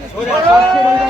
Slogan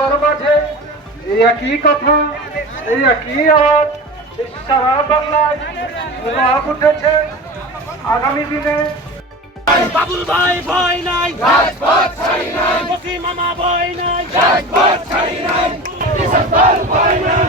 সবার মাঝে এই একই কথা এই একই আওয়াজ এই সারা বাংলায় লাভ উঠেছে আগামী দিনে। বাবুল ভাই ভয় নাই রাজপথ ছাড়ি নাই বসি মামা ভয় নাই রাজপথ ছাড়ি নাই ভয় নাই।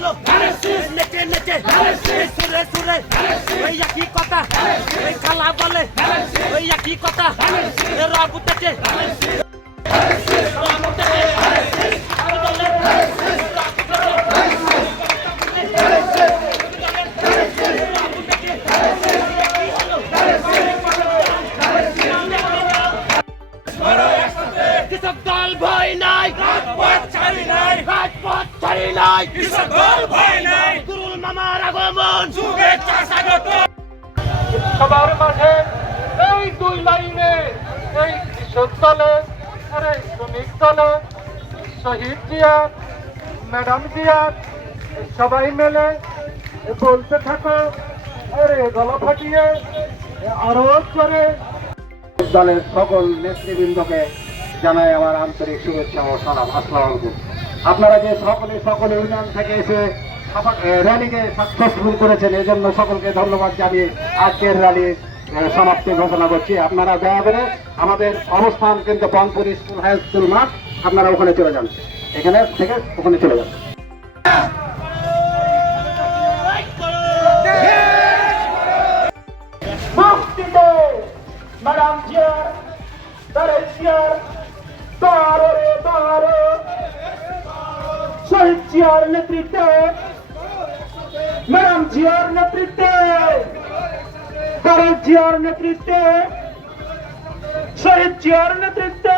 বলো নেচে নেচে সুরে সুরে। ওই একই কথা ওই খালা বলে। ওই একই কথা রাবু উঠেছে কৃষক দল ভয় নাই? রাজপথ ছাড়ি নাই। রাজপথ ছাড়ি নাই। কৃষক দল ভয় নাই? গুরুল মামার আগমন। শুভেচ্ছা স্বাগত সবার মাঝে এই দুই লাইনে এই কৃষক দলে আর এই শ্রমিক দলে শহীদ জিয়ার ম্যাডাম জিয়ার সবাই মিলে বলতে থাকো আরে গলা ফাটিয়ে আরও করে। দলের সকল নেতৃবৃন্দকে জানাই আমার আন্তরিক শুভেচ্ছা ও সালাম, আসসালাম আপনারা যে সকলে সকলে ইউনিয়ন থেকে এসে র্যালিকে সাকসেসফুল করেছেন এই জন্য সকলকে ধন্যবাদ জানিয়ে আজকের র্যালি সমাপ্তি ঘোষণা করছি। আপনারা দয়া করে আমাদের অবস্থান কিন্তু বনপুর স্কুল, হাই স্কুল মাঠ, আপনারা ওখানে চলে যান। এখানে থেকে ওখানে চলে যান। ম্যাডাম জিয়ার নেতৃত্বে। ম্যাডাম জিয়ার নেতৃত্বে। তারেক জিয়ার নেতৃত্বে। শহীদ জিয়ার নেতৃত্বে।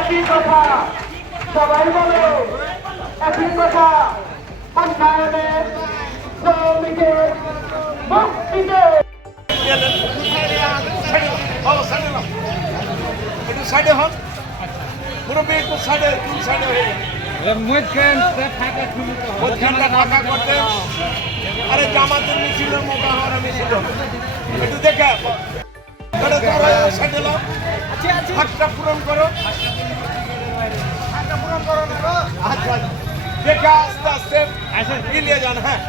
একই কথা, সবাই বলো, একই কথা, অন্যায়নের শ্রমিকের মুক্তি সাইডে হন। মুরব্বী, একটু সাইডে কোন সাইডে হয়ে মধ্যখানটা ফাঁকা করতে। আরে জামাতের মিছিল, মোকাহারা মিছিল। একটু দেখে। সাইডে লাও হাতটা পূরণ করো হাতটা পূরণ করো। না দেখে আস্তে আস্তে মিলিয়ে যান হ্যাঁ।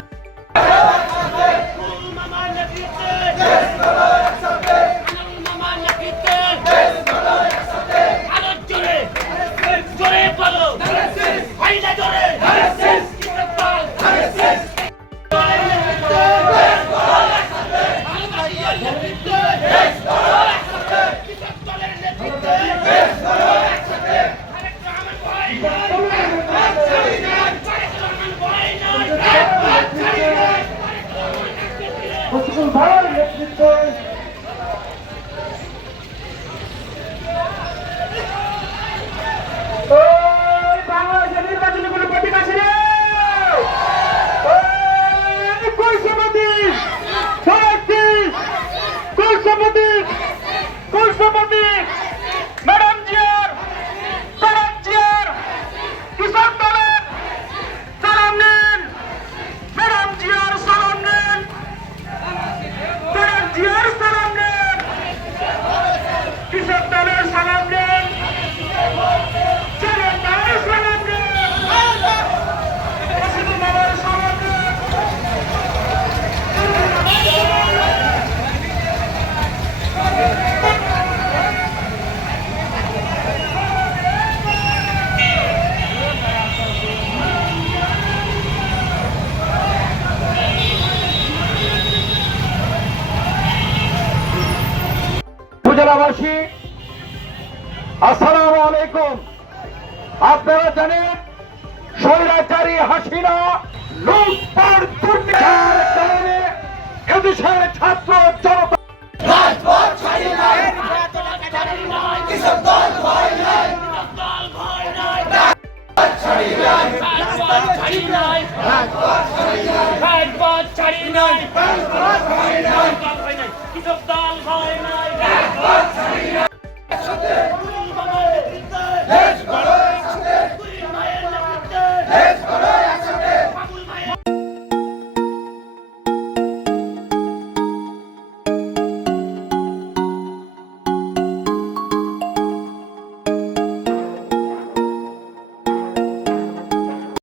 হাসিনা লুটপাট দুর্নীতির কারণে এদেশের ছাত্র জনতা